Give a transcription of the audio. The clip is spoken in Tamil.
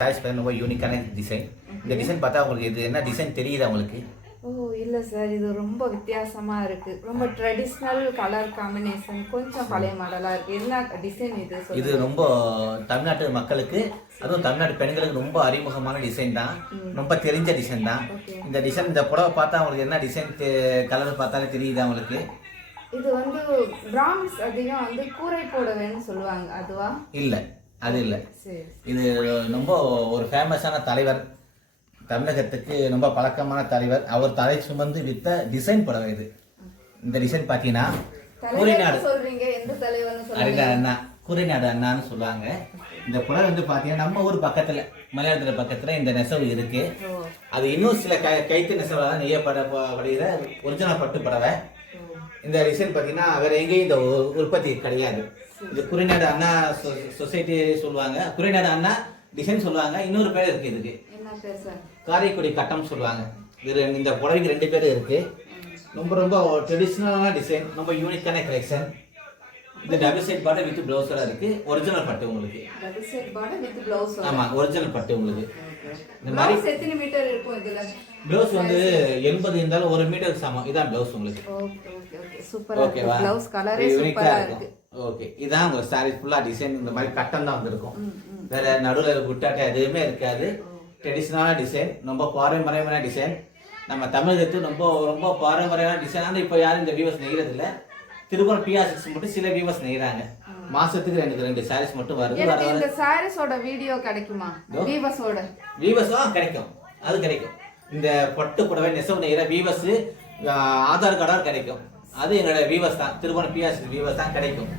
சாய்ஸ் பண்ண ரொம்ப யூனிக்கான டிசைன். இந்த டிசைன் பார்த்தா உங்களுக்கு இது என்ன டிசைன் தெரியுதா உங்களுக்கு? ஓ இல்லை சார், இது ரொம்ப வித்தியாசமா இருக்கு. ரொம்ப ட்ரெடிஷ்னல் கலர் காம்பினேஷன், கொஞ்சம் பழைய மாடலா இருக்கு. என்ன டிசைன் இது? இது ரொம்ப தமிழ்நாட்டு மக்களுக்கு, அதுவும் தமிழ்நாட்டு பெண்களுக்கு ரொம்ப அறிமுகமான டிசைன் தான், ரொம்ப தெரிஞ்ச டிசைன் தான். இந்த டிசைன், இந்த புடவை பார்த்தா உங்களுக்கு என்ன டிசைன் கலர் பார்த்தாலே தெரியுதா உங்களுக்கு? இது வந்து பிராமின்ஸ் அதிகம் வந்து கூரை போடவேன்னு சொல்லுவாங்க, அதுவா? இல்லை, அது இல்லை. இது ரொம்ப ஒரு ஃபேமஸான தலைவர், தமிழகத்துக்கு ரொம்ப பழக்கமான தலைவர். அவர் தலை சுமந்து வித்த டிசைன் புடவை இது. இந்த டிசைன் பார்த்தீங்கன்னா கூரைநாடு அறிஞர் அண்ணா, கூரைநாடு அண்ணான்னு சொல்லுவாங்க. இந்த புடவை வந்து பார்த்தீங்கன்னா நம்ம ஊர் பக்கத்தில், மலையாளத்தில் பக்கத்தில் இந்த நெசவு இருக்கு. அது இன்னும் சில கைத்து நெசவாக நெய்யப்படுகிற ஒரிஜினல் பட்டு புடவை. இந்த டிசைன் பார்த்தீங்கன்னா வேற எங்கேயும் இந்த உற்பத்தி கிடையாது. இது கூரைநாடு அண்ணா சொசைட்டி சொல்லுவாங்க, கூரைநாடு அண்ணா டிசைன் சொல்லுவாங்க. இன்னொரு பேர் இருக்கு இதுக்கு, காரைக்குடி கட்டம் சொல்லுவாங்க. இது இந்த புடவைக்கு 2 பேர் இருக்கு. ரொம்ப ரொம்ப ட்ரெடிஷ்னலான டிசைன், ரொம்ப யூனிக்கான கலெக்ஷன். இது டபுள் சைட் பார்டர் வித் பிளவுஸோட இருக்கு. ஒரிஜினல் பட்டு உங்களுக்கு. Double side border with blouse. ஆமா, ஒரிஜினல் பட்டு உங்களுக்கு. இந்த மாதிரி எத்தனை மீட்டர் இருக்கும் இதுல? பிளவுஸ் வந்து 80 இருந்தாலும் 1 மீட்டருக்கு சமம். இதான் பிளவுஸ் உங்களுக்கு. ஓகே ஓகே ஓகே, சூப்பரா இருக்கு. பிளவுஸ் கலரே சூப்பரா இருக்கு. ஓகே, இதான் உங்க சாரி ஃபுல்லா டிசைன். இந்த மாதிரி கட்டம் தான் வந்திருக்கும். வேற நடுவுல குட்டாட்டை எதுவுமே இருக்காது. ட்ரெடிஷ்னலான டிசைன், ரொம்ப பாரம்பரியமான டிசைன். நம்ம தமிழகத்துக்கு ரொம்ப ரொம்ப பாரம்பரியமான டிசைன். ஆனால் இப்போ யாரும் இந்த வியூவர்ஸ் நெய்கிறது இல்லை. திருப்பூர் PR6 மட்டும் சில வியூவர்ஸ் நெய்கிறாங்க. மாசத்துக்கு 2 சாரீஸ் மட்டும் வருது. இந்த சாரீஸோட வீடியோ கிடைக்குமா? வீவர்ஸ் கிடைக்கும், அது கிடைக்கும். இந்த பட்டு புடவை நெசவு நெய்கிற வீவர்ஸ் ஆதார் கார்டா கிடைக்கும். அது என்னோட வீவர்ஸ் தான், திருப்பூர் PR6 வீவர்ஸ் தான் கிடைக்கும்.